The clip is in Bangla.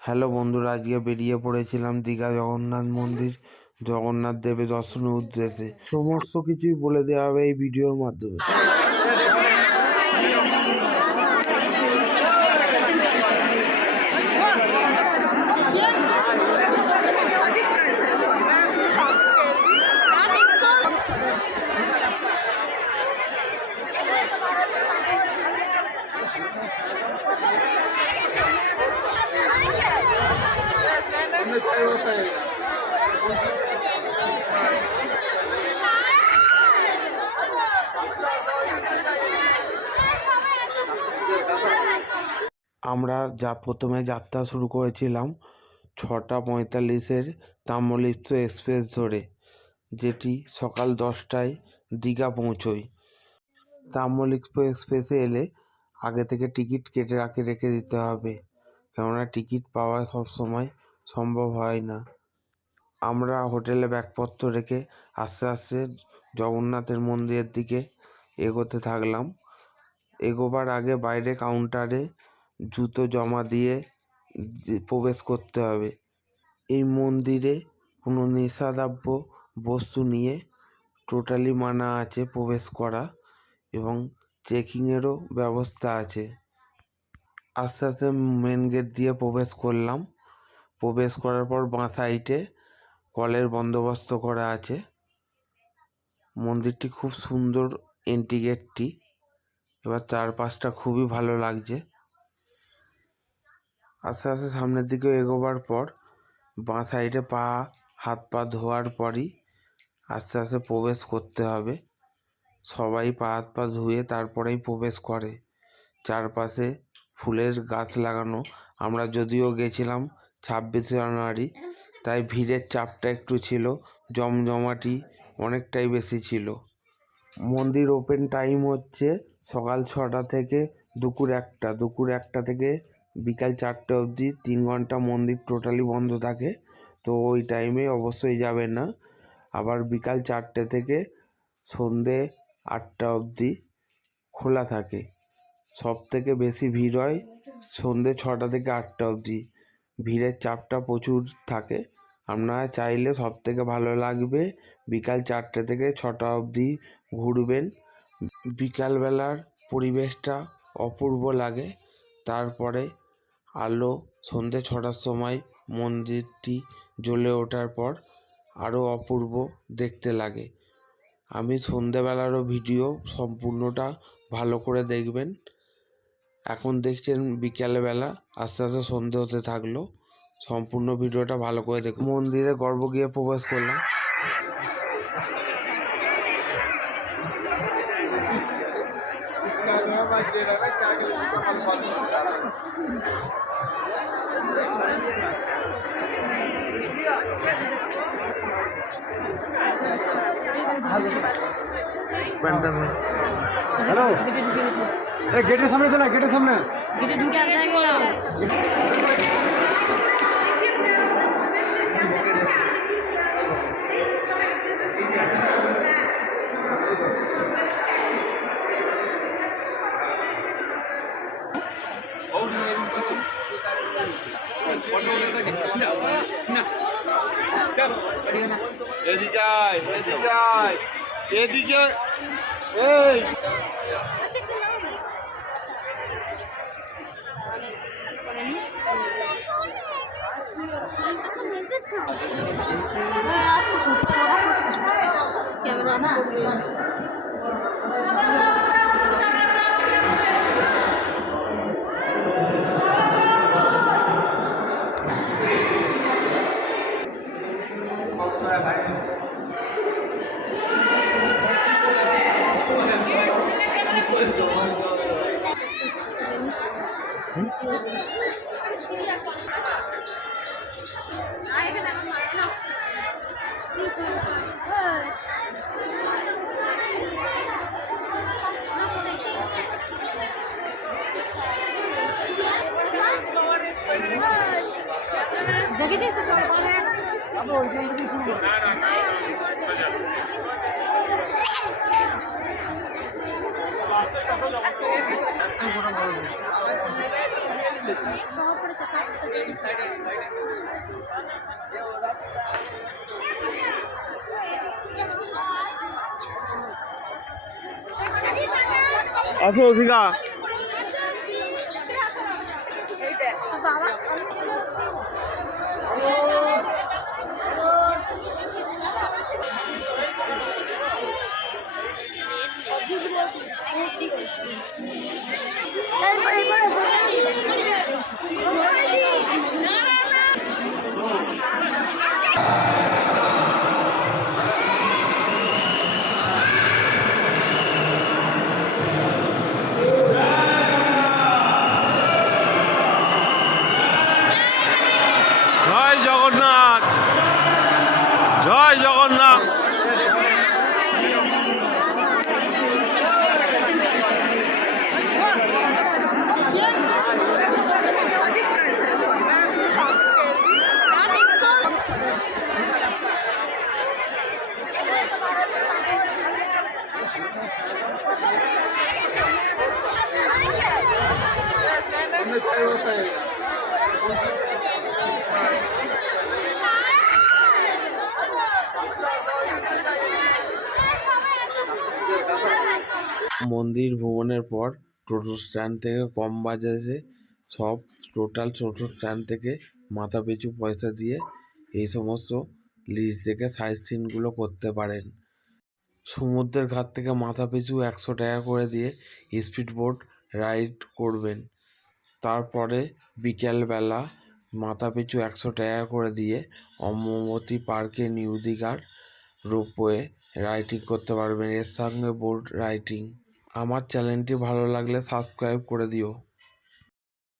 হ্যালো বন্ধুরা, আজকে বেরিয়ে পড়েছিলাম দীঘা জগন্নাথ মন্দির, জগন্নাথ দেবের দর্শনের উদ্দেশ্যে। সমস্ত কিছুই বলে দেওয়া হবে এই ভিডিওর মাধ্যমে। আমরা প্রথমে যাত্রা শুরু করেছিলাম 6:45-এর তাম্রলিপ্ত এক্সপ্রেস ধরে, যেটি সকাল 10টায় দীঘা পৌঁছয়। তাম্রলিপ্ত এক্সপ্রেসে এলে আগে থেকে টিকিট কেটে রেখে দিতে হবে, কেননা টিকিট পাওয়া সবসময় সম্ভব হয় না। আমরা হোটেলে ব্যাগপত্র রেখে আস্তে আস্তে জগন্নাথের মন্দিরের দিকে এগোতে থাকলাম। এগোবার আগে বাইরে কাউন্টারে জুতো জমা দিয়ে প্রবেশ করতে হবে। এই মন্দিরে কোনো নেশাদ্রব্য বস্তু নিয়ে টোটালি মানা আছে প্রবেশ করা, এবং চেকিংয়েরও ব্যবস্থা আছে। আস্তে আস্তে মেন গেট দিয়ে প্রবেশ করলাম। প্রবেশ করার পর বাঁ সাইডে কলের বন্দোবস্ত করা আছে। মন্দিরটি খুব সুন্দর, এন্ট্রি গেটটি। এবার চারপাশটা খুবই ভালো লাগছে। আস্তে আস্তে সামনের দিকে এগোবার পর বাঁ সাইডে হাত পা ধোয়ার পরই আস্তে আস্তে প্রবেশ করতে হবে। সবাই হাত পা ধুয়ে তারপরেই প্রবেশ করে। চারপাশে ফুলের গাছ লাগানো। আমরা যদিও গেছিলাম 26 জানুয়ারি, তাই ভিড়ের চাপটা একটু ছিল, জমজমাটি অনেকটাই বেশি ছিল। মন্দির ওপেন টাইম হচ্ছে সকাল 6টা থেকে দুপুর 1টা। দুপুর 1টা থেকে বিকাল 4টে অবধি 3 ঘন্টা মন্দির টোটালি বন্ধ থাকে, তো ওই টাইমে অবশ্যই যাবে না। আবার বিকাল 4টে থেকে সন্ধে 8টা অবধি খোলা থাকে। সব থেকে বেশি ভিড় হয় সন্ধে 6টা থেকে 8টা অবধি। ভিড়ের চাপটা প্রচুর থাকে। আপনারা চাইলে সব থেকে ভালো লাগবে বিকাল 4টে থেকে 6টা অবধি ঘুরবেন। বিকালবেলার পরিবেশটা অপূর্ব লাগে। তারপরে আলো সন্ধে 6টার সময় মন্দিরটি জ্বলে ওঠার পর আরও অপূর্ব দেখতে লাগে। আমি সন্ধেবেলারও ভিডিও সম্পূর্ণটা ভালো করে দেখবেন। এখন দেখছেন বিকেলবেলা, আস্তে আস্তে সন্ধে হতে থাকলো। সম্পূর্ণ ভিডিওটা ভালো করে দেখুন। মন্দিরে গর্ভ গিয়ে প্রবেশ করলাম। হ্যালো, গেটের সামনে চলে, গেটের সামনে এদিকে এদিকে এই ক্যামেরা না আসো অধিকা জয় জগন্নাথ, জয় জগন্নাথ। মন্দির ভ্রমণের পর টোটো স্ট্যান্ড থেকে কম বাজারে সব টোটাল টোটো স্ট্যান্ড থেকে মাথা পিছু পয়সা দিয়ে এই সমস্ত লিস্ট দেখে সাইট সিনগুলো করতে পারেন। সমুদ্রের ঘাট থেকে মাথা পিছু 100 টাকা করে দিয়ে স্পিড বোট রাইড করবেন। তারপরে বিকেলবেলা মাথা পিছু 100 টাকা করে দিয়ে অম্বুবাচী পার্কে নিউ দীঘার রোপওয়ে রাইডিং করতে পারবেন, এর সঙ্গে বোট রাইডিং। আমার চ্যানেলটি ভালো লাগলে সাবস্ক্রাইব করে দিও।